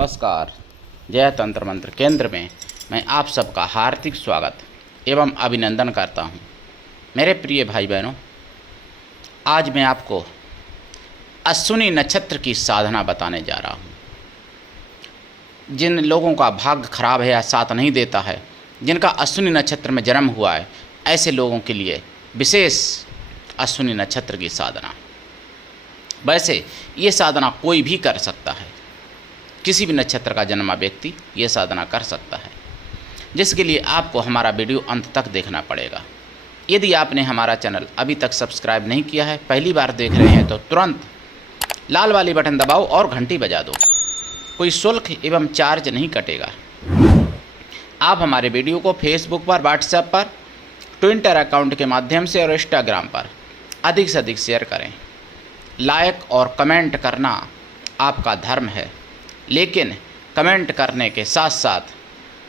नमस्कार। जय तंत्र मंत्र केंद्र में मैं आप सबका हार्दिक स्वागत एवं अभिनंदन करता हूं। मेरे प्रिय भाई बहनों, आज मैं आपको अश्विनी नक्षत्र की साधना बताने जा रहा हूं। जिन लोगों का भाग्य खराब है या साथ नहीं देता है, जिनका अश्विनी नक्षत्र में जन्म हुआ है, ऐसे लोगों के लिए विशेष अश्विनी नक्षत्र की साधना। वैसे ये साधना कोई भी कर सकता है, किसी भी नक्षत्र का जन्मा व्यक्ति ये साधना कर सकता है, जिसके लिए आपको हमारा वीडियो अंत तक देखना पड़ेगा। यदि आपने हमारा चैनल अभी तक सब्सक्राइब नहीं किया है, पहली बार देख रहे हैं, तो तुरंत लाल वाली बटन दबाओ और घंटी बजा दो। कोई शुल्क एवं चार्ज नहीं कटेगा। आप हमारे वीडियो को फेसबुक पर, व्हाट्सएप पर, ट्विटर अकाउंट के माध्यम से और इंस्टाग्राम पर अधिक से अधिक शेयर करें। लाइक और कमेंट करना आपका धर्म है, लेकिन कमेंट करने के साथ साथ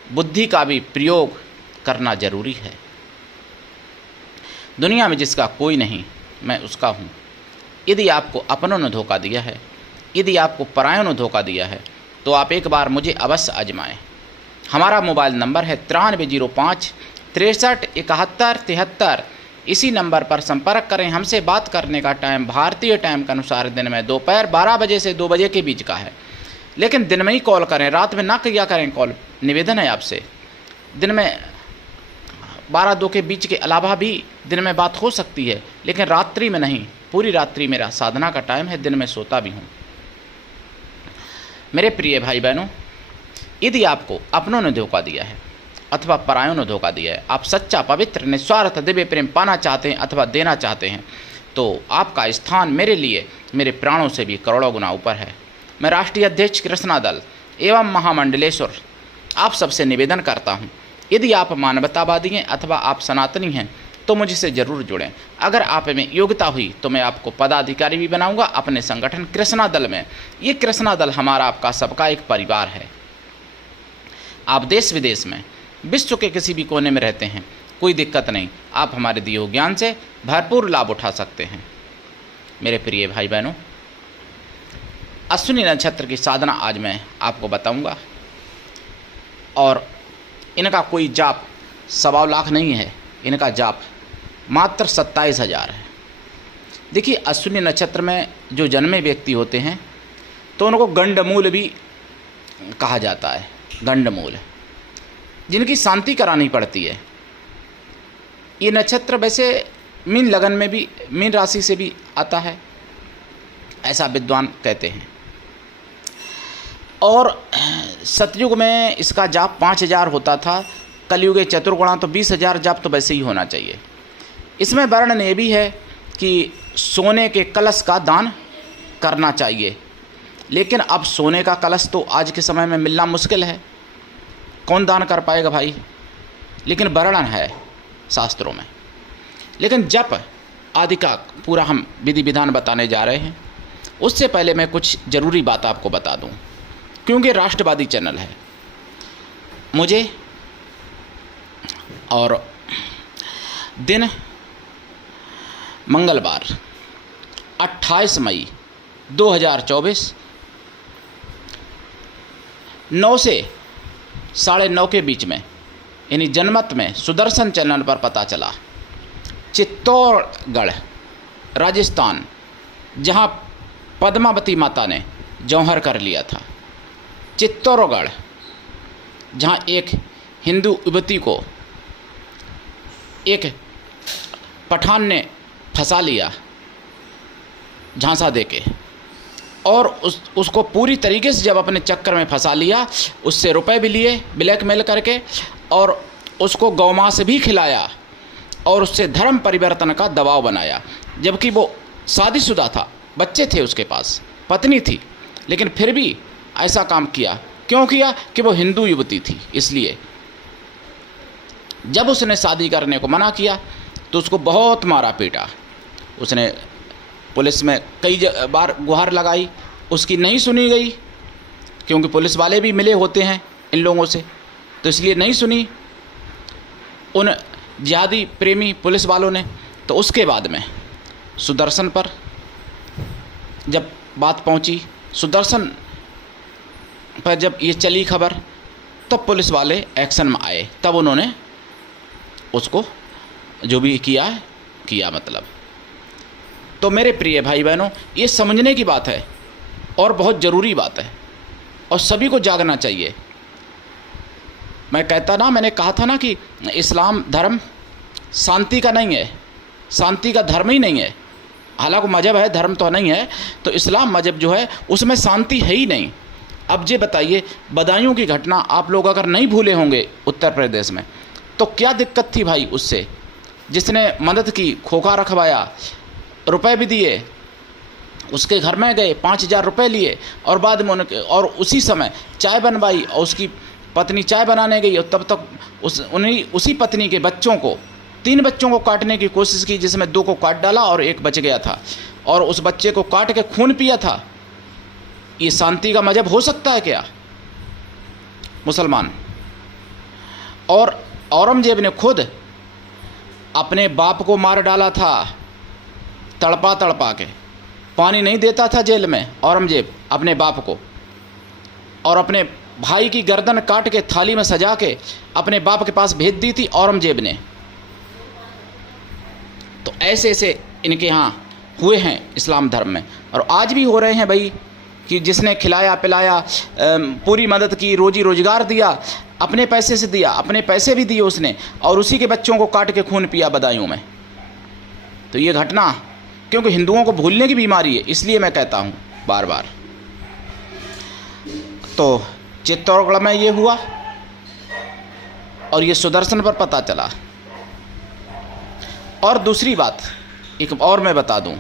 बुद्धि का भी प्रयोग करना जरूरी है। दुनिया में जिसका कोई नहीं, मैं उसका हूँ। यदि आपको अपनों ने धोखा दिया है, यदि आपको परायों ने धोखा दिया है, तो आप एक बार मुझे अवश्य आजमाएं। हमारा मोबाइल नंबर है 9305 63 71 73। इसी नंबर पर संपर्क करें। हमसे बात करने का टाइम भारतीय टाइम के अनुसार दिन में दोपहर 12 बजे से 2 बजे के बीच का है, लेकिन दिन में ही कॉल करें, रात में ना किया करें कॉल। निवेदन है आपसे, दिन में 12-2 के बीच के अलावा भी दिन में बात हो सकती है, लेकिन रात्रि में नहीं। पूरी रात्रि मेरा साधना का टाइम है, दिन में सोता भी हूँ। मेरे प्रिय भाई बहनों, यदि आपको अपनों ने धोखा दिया है अथवा परायों ने धोखा दिया है, आप सच्चा, पवित्र, निस्वार्थ दिव्य प्रेम पाना चाहते हैं अथवा देना चाहते हैं, तो आपका स्थान मेरे लिए मेरे प्राणों से भी करोड़ों गुना ऊपर है। मैं राष्ट्रीय अध्यक्ष कृष्णा दल एवं महामंडलेश्वर आप सबसे निवेदन करता हूं, यदि आप मानवतावादी हैं अथवा आप सनातनी हैं, तो मुझसे ज़रूर जुड़ें। अगर आप में योग्यता हुई तो मैं आपको पदाधिकारी भी बनाऊंगा अपने संगठन कृष्णा दल में। ये कृष्णा दल हमारा, आपका, सबका एक परिवार है। आप देश विदेश में, विश्व के किसी भी कोने में रहते हैं, कोई दिक्कत नहीं, आप हमारे दिए हुए ज्ञान से भरपूर लाभ उठा सकते हैं। मेरे प्रिय भाई बहनों, अश्विनी नक्षत्र की साधना आज मैं आपको बताऊंगा, और इनका कोई जाप 1.25 लाख नहीं है, इनका जाप मात्र 27,000 है। देखिए, अश्विनी नक्षत्र में जो जन्मे व्यक्ति होते हैं तो उनको गंडमूल भी कहा जाता है। गंडमूल जिनकी शांति करानी पड़ती है। ये नक्षत्र वैसे मीन लगन में भी, मीन राशि से भी आता है, ऐसा विद्वान कहते हैं। और सतयुग में इसका जाप 5,000 होता था। कलयुग चतुर्गुणा तो 20,000 जाप तो वैसे ही होना चाहिए। इसमें वर्णन ये भी है कि सोने के कलश का दान करना चाहिए, लेकिन अब सोने का कलश तो आज के समय में मिलना मुश्किल है, कौन दान कर पाएगा भाई। लेकिन वर्णन है शास्त्रों में। लेकिन जप आदि का पूरा हम विधि विधान बताने जा रहे हैं। उससे पहले मैं कुछ ज़रूरी बात आपको बता दूं, क्योंकि राष्ट्रवादी चैनल है। मुझे और दिन मंगलवार 28 मई 2024 9 से 9:30 के बीच में, यानी जनमत में सुदर्शन चैनल पर पता चला, चित्तौड़गढ़ राजस्थान, जहां पद्मावती माता ने जौहर कर लिया था। चित्तौड़गढ़, जहां एक हिंदू युवती को एक पठान ने फंसा लिया झांसा देके, और उसको पूरी तरीके से जब अपने चक्कर में फंसा लिया, उससे रुपए भी लिए ब्लैकमेल करके, और उसको गौमांस भी खिलाया और उससे धर्म परिवर्तन का दबाव बनाया। जबकि वो शादीशुदा था, बच्चे थे उसके पास, पत्नी थी, लेकिन फिर भी ऐसा काम किया। क्यों किया? कि वो हिंदू युवती थी। इसलिए जब उसने शादी करने को मना किया तो उसको बहुत मारा पीटा। उसने पुलिस में कई बार गुहार लगाई, उसकी नहीं सुनी गई, क्योंकि पुलिस वाले भी मिले होते हैं इन लोगों से, तो इसलिए नहीं सुनी उन जिहादी प्रेमी पुलिस वालों ने। तो उसके बाद में सुदर्शन पर जब बात पहुंची, सुदर्शन पर जब ये चली खबर तब पुलिस वाले एक्शन में आए, तब उन्होंने उसको जो भी किया मतलब। तो मेरे प्रिय भाई बहनों, ये समझने की बात है और बहुत ज़रूरी बात है और सभी को जागना चाहिए। मैंने कहा था ना कि इस्लाम धर्म शांति का नहीं है, शांति का धर्म ही नहीं है। हालांकि मज़हब है, धर्म तो नहीं है। तो इस्लाम मज़हब जो है उसमें शांति है ही नहीं। अब ये बताइए, बदायूं की घटना आप लोग अगर नहीं भूले होंगे उत्तर प्रदेश में, तो क्या दिक्कत थी भाई उससे? जिसने मदद की, खोखा रखवाया, रुपए भी दिए, उसके घर में गए, 5,000 रुपये लिए और बाद में और उसी समय चाय बनवाई और उसकी पत्नी चाय बनाने गई और तब तक उसी पत्नी के बच्चों को, 3 बच्चों को काटने की कोशिश की, जिसमें 2 को काट डाला और 1 बच गया था और उस बच्चे को काट के खून पिया था। ये शांति का मज़हब हो सकता है क्या? मुसलमान। और औरंगजेब ने खुद अपने बाप को मार डाला था, तड़पा के। पानी नहीं देता था जेल में औरंगजेब अपने बाप को, और अपने भाई की गर्दन काट के थाली में सजा के अपने बाप के पास भेज दी थी औरंगजेब ने। तो ऐसे इनके यहाँ हुए हैं इस्लाम धर्म में, और आज भी हो रहे हैं भाई। कि जिसने खिलाया पिलाया, पूरी मदद की, रोजी रोजगार दिया, अपने पैसे से दिया, अपने पैसे भी दिए उसने, और उसी के बच्चों को काट के खून पिया बदायूं में। तो ये घटना, क्योंकि हिंदुओं को भूलने की बीमारी है, इसलिए मैं कहता हूँ बार बार। तो चित्तौड़गढ़ में ये हुआ और ये सुदर्शन पर पता चला। और दूसरी बात एक और मैं बता दूं,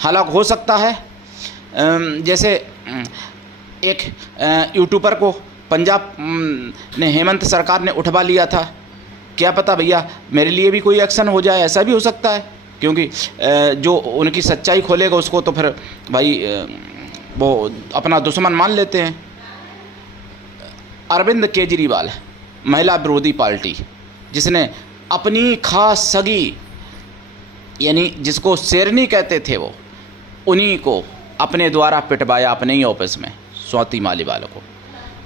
हालांकि हो सकता है जैसे एक यूट्यूबर को पंजाब ने, हेमंत सरकार ने उठवा लिया था, क्या पता भैया मेरे लिए भी कोई एक्शन हो जाए, ऐसा भी हो सकता है। क्योंकि जो उनकी सच्चाई खोलेगा उसको तो फिर भाई वो अपना दुश्मन मान लेते हैं। अरविंद केजरीवाल, महिला विरोधी पार्टी, जिसने अपनी खास सगी, यानी जिसको शेरनी कहते थे वो, उन्हीं को अपने द्वारा पिटवाया अपने ही ऑफिस में, स्वाति मालीवाल को।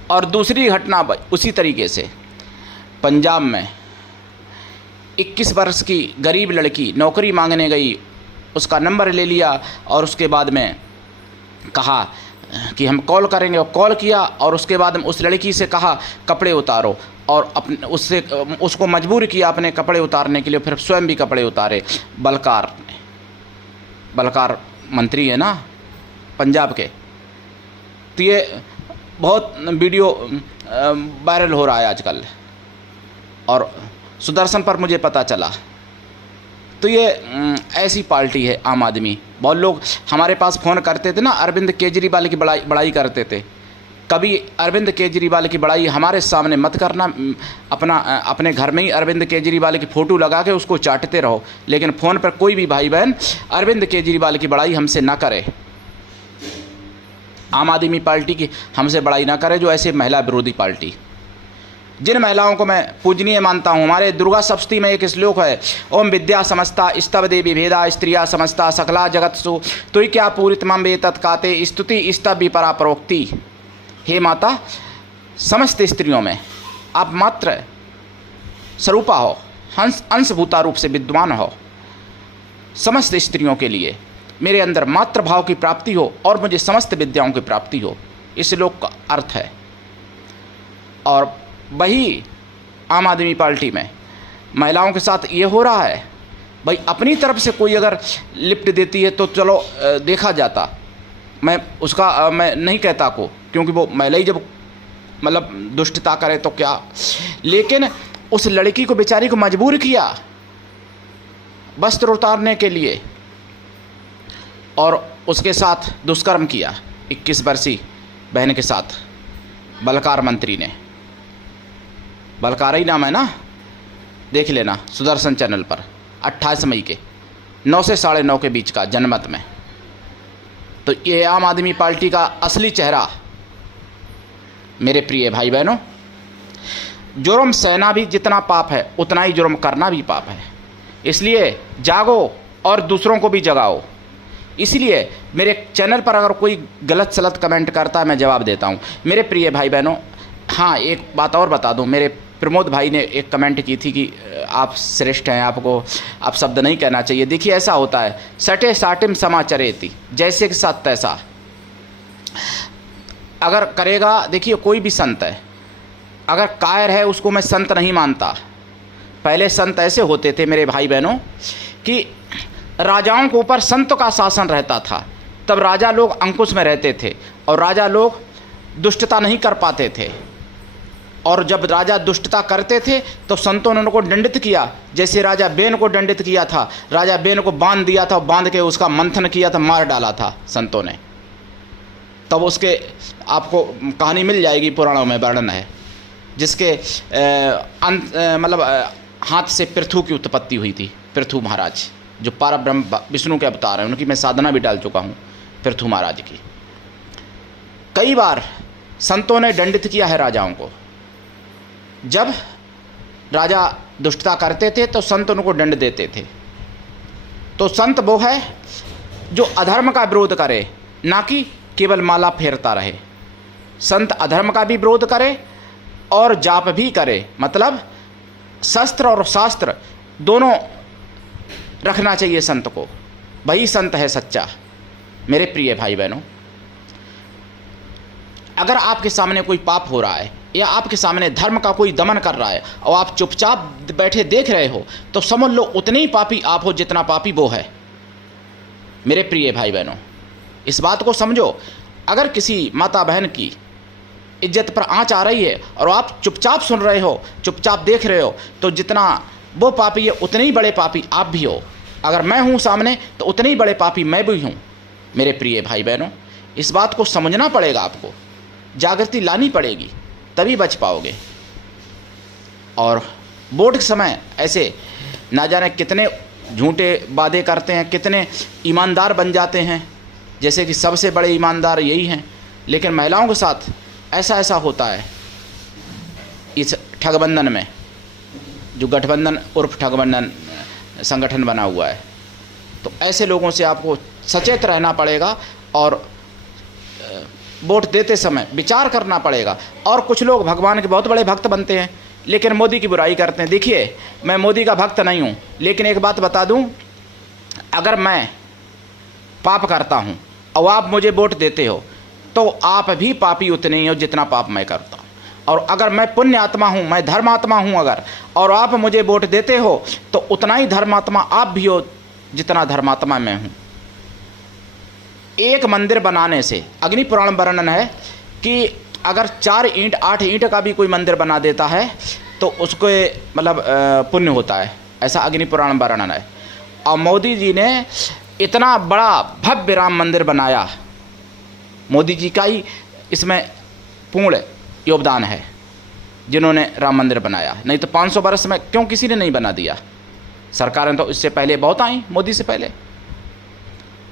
और दूसरी घटना उसी तरीके से पंजाब में 21 वर्ष की गरीब लड़की नौकरी मांगने गई, उसका नंबर ले लिया और उसके बाद में कहा कि हम कॉल करेंगे, और कॉल किया और उसके बाद में उस लड़की से कहा कपड़े उतारो, और उसको मजबूर किया अपने कपड़े उतारने के लिए, फिर स्वयं भी कपड़े उतारे। बलकार मंत्री है ना पंजाब के। तो ये बहुत वीडियो वायरल हो रहा है आजकल, और सुदर्शन पर मुझे पता चला। तो ये ऐसी पार्टी है आम आदमी। बहुत लोग हमारे पास फ़ोन करते थे ना, अरविंद केजरीवाल की बड़ाई करते थे। कभी अरविंद केजरीवाल की बड़ाई हमारे सामने मत करना, अपने घर में ही अरविंद केजरीवाल की फ़ोटो लगा के उसको चाटते रहो, लेकिन फ़ोन पर कोई भी भाई बहन अरविंद केजरीवाल की बड़ाई हमसे ना करे, आम आदमी पार्टी की हमसे बड़ाई ना करे, जो ऐसे महिला विरोधी पार्टी। जिन महिलाओं को मैं पूजनीय मानता हूँ, हमारे दुर्गा सप्तमी में एक श्लोक है, ओम विद्या समस्ता स्तव देवी भेदा स्त्रिया समस्ता सकला जगत्सु तुई क्या पूरित मम वे तत्काते स्तुति स्तव विपरा प्रोक्ति। हे माता, समस्त स्त्रियों में आप मात्र स्वरूपा हो, अंशभूता रूप से विद्वान हो। समस्त स्त्रियों के लिए मेरे अंदर मातृभाव की प्राप्ति हो और मुझे समस्त विद्याओं की प्राप्ति हो, इस श्लोक का अर्थ है। और वही आम आदमी पार्टी में महिलाओं के साथ ये हो रहा है। भाई अपनी तरफ से कोई अगर लिफ्ट देती है तो चलो देखा जाता, मैं उसका मैं नहीं कहता को, क्योंकि वो महिला ही जब मतलब दुष्टता करे तो क्या, लेकिन उस लड़की को बेचारी को मजबूर किया वस्त्र उतारने के लिए और उसके साथ दुष्कर्म किया 21 वर्षीय बहन के साथ। बलकार मंत्री ने, बलकार ही नाम है ना, देख लेना सुदर्शन चैनल पर, 28 मई के 9 से 9:30 के बीच का जनमत में। तो ये आम आदमी पार्टी का असली चेहरा। मेरे प्रिय भाई बहनों, जुर्म सहना भी जितना पाप है उतना ही जुर्म करना भी पाप है। इसलिए जागो और दूसरों को भी जगाओ। इसलिए मेरे चैनल पर अगर कोई गलत सलत कमेंट करता है मैं जवाब देता हूँ। मेरे प्रिय भाई बहनों, हाँ एक बात और बता दूँ, मेरे प्रमोद भाई ने एक कमेंट की थी कि आप श्रेष्ठ हैं, आपको आप शब्द नहीं कहना चाहिए। देखिए ऐसा होता है, सटे साटिम समाचरेति, जैसे कि सत तैसा अगर करेगा। देखिए कोई भी संत है, अगर कायर है उसको मैं संत नहीं मानता। पहले संत ऐसे होते थे मेरे भाई बहनों कि राजाओं के ऊपर संत का शासन रहता था, तब राजा लोग अंकुश में रहते थे और राजा लोग दुष्टता नहीं कर पाते थे। और जब राजा दुष्टता करते थे तो संतों ने उनको दंडित किया, जैसे राजा बेन को दंडित किया था। राजा बेन को बांध दिया था, बांध के उसका मंथन किया था, मार डाला था संतों ने। तब उसके आपको कहानी मिल जाएगी, पुराणों में वर्णन है, जिसके मतलब हाथ से पृथु की उत्पत्ति हुई थी। पृथु महाराज जो पारब्रह्म विष्णु के अवतार हैं, उनकी मैं साधना भी डाल चुका हूँ पृथु महाराज की। कई बार संतों ने दंडित किया है राजाओं को। जब राजा दुष्टता करते थे तो संत उनको दंड देते थे। तो संत वो है जो अधर्म का विरोध करे, ना कि केवल माला फेरता रहे। संत अधर्म का भी विरोध करे और जाप भी करे, मतलब शस्त्र और शास्त्र दोनों रखना चाहिए संत को। वही संत है सच्चा। मेरे प्रिय भाई बहनों, अगर आपके सामने कोई पाप हो रहा है या आपके सामने धर्म का कोई दमन कर रहा है और आप चुपचाप बैठे देख रहे हो, तो समझ लो उतने ही पापी आप हो जितना पापी वो है। मेरे प्रिय भाई बहनों, इस बात को समझो। अगर किसी माता बहन की इज्जत पर आंच आ रही है और आप चुपचाप सुन रहे हो, चुपचाप देख रहे हो, तो जितना वो पापी है उतने ही बड़े पापी आप भी हो। अगर मैं हूँ सामने तो उतने ही बड़े पापी मैं भी हूँ। मेरे प्रिय भाई बहनों, इस बात को समझना पड़ेगा, आपको जागृति लानी पड़ेगी, तभी बच पाओगे। और वोट के समय ऐसे ना जाने कितने झूठे वादे करते हैं, कितने ईमानदार बन जाते हैं, जैसे कि सबसे बड़े ईमानदार यही हैं, लेकिन महिलाओं के साथ ऐसा होता है। इस ठगबंधन में जो गठबंधन उर्फ ठगबंधन संगठन बना हुआ है, तो ऐसे लोगों से आपको सचेत रहना पड़ेगा और वोट देते समय विचार करना पड़ेगा। और कुछ लोग भगवान के बहुत बड़े भक्त बनते हैं लेकिन मोदी की बुराई करते हैं। देखिए मैं मोदी का भक्त नहीं हूँ, लेकिन एक बात बता दूँ, अगर मैं पाप करता हूँ और आप मुझे वोट देते हो तो आप भी पापी उतने ही हो जितना पाप मैं करता हूँ। और अगर मैं पुण्य आत्मा हूँ, मैं धर्मात्मा हूँ अगर, और आप मुझे वोट देते हो तो उतना ही धर्मात्मा आप भी हो जितना धर्मात्मा मैं हूँ। एक मंदिर बनाने से अग्नि पुराण वर्णन है कि अगर 4 ईंट 8 ईंट का भी कोई मंदिर बना देता है तो उसको मतलब पुण्य होता है, ऐसा अग्नि पुराण वर्णन है। और मोदी जी ने इतना बड़ा भव्य राम मंदिर बनाया, मोदी जी का ही इसमें पूर्ण योगदान है जिन्होंने राम मंदिर बनाया। नहीं तो 500 वर्ष में क्यों किसी ने नहीं बना दिया। सरकारें तो इससे पहले बहुत आई, मोदी से पहले।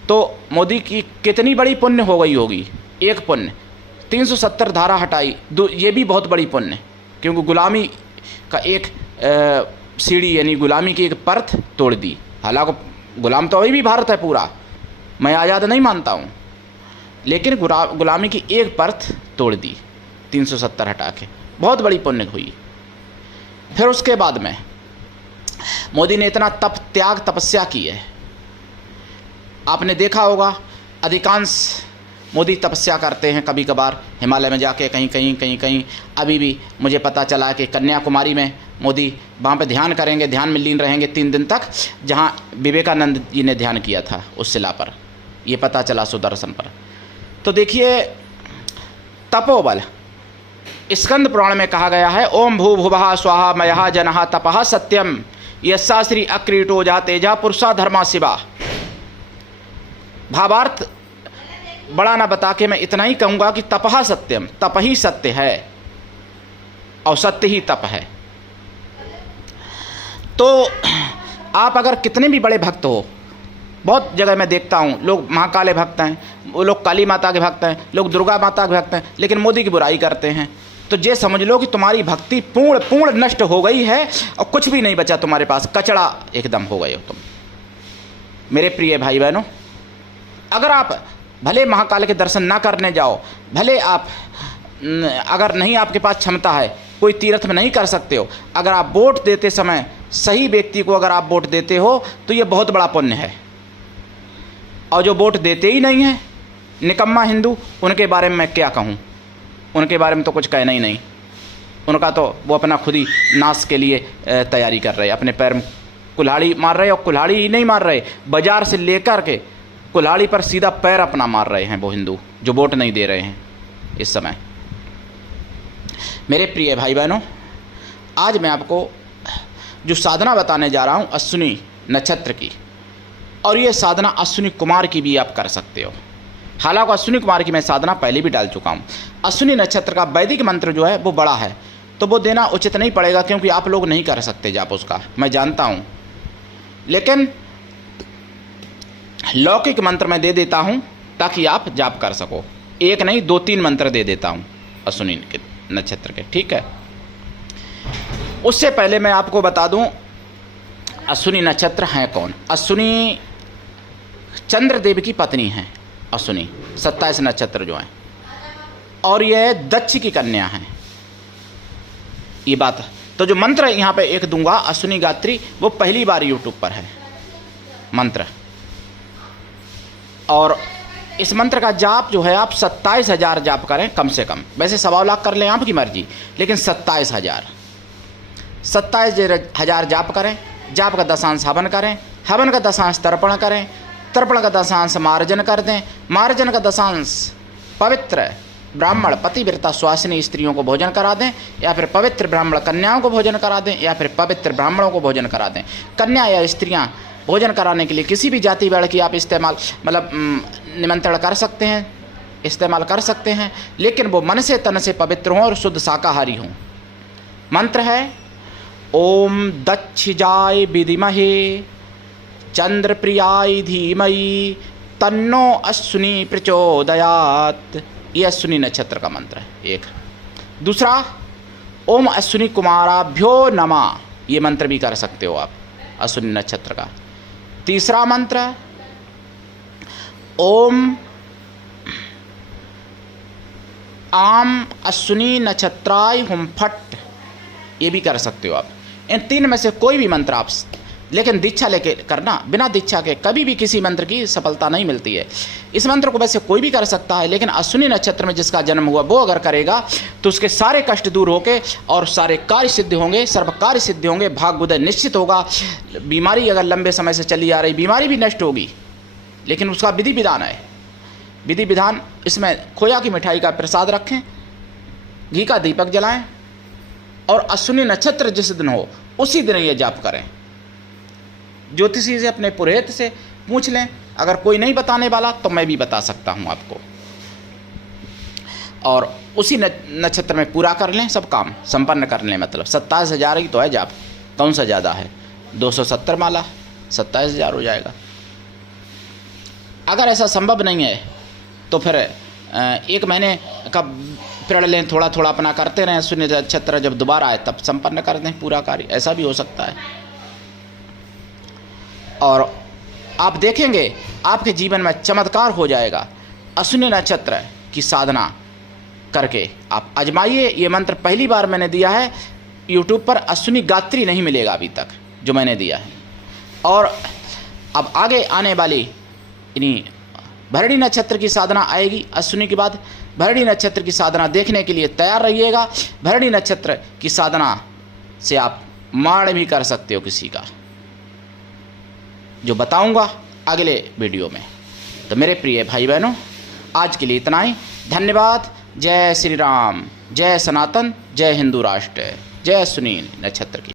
तो मोदी की कितनी बड़ी पुण्य हो गई होगी। एक पुण्य 370 धारा हटाई, ये भी बहुत बड़ी पुण्य, क्योंकि गुलामी का एक सीढ़ी यानी गुलामी की एक परत तोड़ दी। हालांकि गुलाम तो अभी भी भारत है पूरा, मैं आज़ाद नहीं मानता हूँ, लेकिन गुलामी की एक परत तोड़ दी 370 हटा के, बहुत बड़ी पुण्य हुई। फिर उसके बाद में मोदी ने इतना तप त्याग तपस्या की है। आपने देखा होगा अधिकांश मोदी तपस्या करते हैं कभी कभार हिमालय में जाके, कहीं। अभी भी मुझे पता चला कि कन्याकुमारी में मोदी वहाँ पे ध्यान करेंगे, ध्यान में लीन रहेंगे 3 दिन तक, जहाँ विवेकानंद जी ने ध्यान किया था उस शिला पर, ये पता चला सुदर्शन पर। तो देखिए तपोबल स्कंद पुराण में कहा गया है, ओम भू भुवः स्वाहा मयः जनः तपः सत्यम यस्सा श्री अक्रीटो जा तेजा पुरुषा धर्मा शिवा। भावार्थ बड़ा ना बता के मैं इतना ही कहूँगा कि तपः सत्यम, तप ही सत्य है और सत्य ही तप है। तो आप अगर कितने भी बड़े भक्त हो, बहुत जगह मैं देखता हूँ लोग महाकाले भक्त हैं, वो लोग काली माता के भक्त हैं, लोग दुर्गा माता के भक्त हैं, लेकिन मोदी की बुराई करते हैं, तो ये समझ लो कि तुम्हारी भक्ति पूर्ण नष्ट हो गई है और कुछ भी नहीं बचा तुम्हारे पास, कचड़ा एकदम हो गए हो तुम। मेरे प्रिय भाई बहनों, अगर आप भले महाकाल के दर्शन ना करने जाओ, भले आप अगर नहीं आपके पास क्षमता है, कोई तीर्थ में नहीं कर सकते हो, अगर आप वोट देते समय सही व्यक्ति को अगर आप वोट देते हो तो ये बहुत बड़ा पुण्य है। और जो वोट देते ही नहीं है, निकम्मा हिंदू, उनके बारे में मैं क्या कहूँ, उनके बारे में तो कुछ कहना ही नहीं। उनका तो वो अपना खुद ही नाश के लिए तैयारी कर रहे हैं, अपने पैर में कुल्हाड़ी मार रहे हैं। और कुल्हाड़ी ही नहीं मार रहे, बाजार से लेकर के कुल्हाड़ी पर सीधा पैर अपना मार रहे हैं वो हिंदू जो वोट नहीं दे रहे हैं इस समय। मेरे प्रिय भाई बहनों, आज मैं आपको जो साधना बताने जा रहा हूँ अश्विनी नक्षत्र की, और ये साधना अश्विनी कुमार की भी आप कर सकते हो। हालांकि अश्विनी कुमार की मैं साधना पहले भी डाल चुका हूँ। अश्विनी नक्षत्र का वैदिक मंत्र जो है वो बड़ा है, तो वो देना उचित नहीं पड़ेगा, क्योंकि आप लोग नहीं कर सकते जाप उसका, मैं जानता हूँ। लेकिन लौकिक मंत्र मैं दे देता हूँ ताकि आप जाप कर सको। एक नहीं 2-3 मंत्र दे देता हूँ अश्विनी के नक्षत्र के, ठीक है। उससे पहले मैं आपको बता दूं अश्विनी नक्षत्र हैं कौन। अश्विनी चंद्रदेव की पत्नी हैं, अश्विनी 27 नक्षत्र जो हैं, और यह दक्ष की कन्या हैं, ये बात। तो जो मंत्र यहाँ पे एक दूंगा अश्विनी गात्री, वो पहली बार यूट्यूब पर है मंत्र, और इस मंत्र का जाप जो है आप 27,000 जाप करें कम से कम। वैसे 1.25 लाख कर लें आपकी मर्जी, लेकिन 27,000 जाप करें। जाप का दशांश हवन करें, हवन का दशांश तर्पण करें, तर्पण का दशांश मार्जन कर दें, मार्जन का दशांश पवित्र ब्राह्मण पतिव्रता स्वासिनी स्त्रियों को भोजन करा दें, या फिर पवित्र ब्राह्मण कन्याओं को भोजन करा दें, या फिर पवित्र ब्राह्मणों को भोजन करा दें। कन्या या स्त्रियां भोजन कराने के लिए किसी भी जाति वर्ग की आप इस्तेमाल मतलब निमंत्रण कर सकते हैं, इस्तेमाल कर सकते हैं, लेकिन वो मन से तन से पवित्र हों और शुद्ध शाकाहारी हों। मंत्र है ओम दक्षिजाय विधिमहे चंद्र प्रियाय धीमहि तन्नो अश्विनी प्रचोदयात्। ये अश्विनी नक्षत्र का मंत्र है एक। दूसरा ओम अश्विनी कुमाराभ्यो नमः, ये मंत्र भी कर सकते हो आप अश्विनी नक्षत्र का। तीसरा मंत्र ओम आम अश्विनी नक्षत्राय हुम फट, ये भी कर सकते हो आप। इन 3 में से कोई भी मंत्र आप, लेकिन दीक्षा लेके करना, बिना दीक्षा के कभी भी किसी मंत्र की सफलता नहीं मिलती है। इस मंत्र को वैसे कोई भी कर सकता है, लेकिन अश्विनी नक्षत्र में जिसका जन्म हुआ वो अगर करेगा तो उसके सारे कष्ट दूर होंगे और सारे कार्य सिद्ध होंगे, सर्व कार्य सिद्ध होंगे, भाग्योदय निश्चित होगा। बीमारी अगर लंबे समय से चली आ रही बीमारी भी नष्ट होगी, लेकिन उसका विधि विधान है। विधि विधान इसमें खोया की मिठाई का प्रसाद रखें, घी का दीपक जलाएं, और अश्विनी नक्षत्र जिस दिन हो उसी दिन ये जाप करें। ज्योतिषी से अपने पुरोहित से पूछ लें, अगर कोई नहीं बताने वाला तो मैं भी बता सकता हूँ आपको, और उसी नक्षत्र में पूरा कर लें, सब काम संपन्न कर लें। मतलब 27,000 ही तो है जाप, कौन सा ज़्यादा है, 270 माला 27,000 हो जाएगा। अगर ऐसा संभव नहीं है तो फिर 1 महीने का प्रण लें, थोड़ा थोड़ा अपना करते रहें। अश्विनी नक्षत्र जब दोबारा आए तब संपन्न कर दें पूरा कार्य, ऐसा भी हो सकता है। और आप देखेंगे आपके जीवन में चमत्कार हो जाएगा। अश्विनी नक्षत्र की साधना करके आप आजमाइए। ये मंत्र पहली बार मैंने दिया है यूट्यूब पर, अश्विनी गात्री नहीं मिलेगा अभी तक जो मैंने दिया है। और अब आगे आने वाली इन्हीं भरणी नक्षत्र की साधना आएगी अश्विनी के बाद। भरणी नक्षत्र की साधना देखने के लिए तैयार रहिएगा। भरणी नक्षत्र की साधना से आप माण भी कर सकते हो किसी का, जो बताऊंगा अगले वीडियो में। तो मेरे प्रिय भाई बहनों, आज के लिए इतना ही। धन्यवाद। जय श्री राम, जय सनातन, जय हिंदू राष्ट्र, जय अश्विनी नक्षत्र की।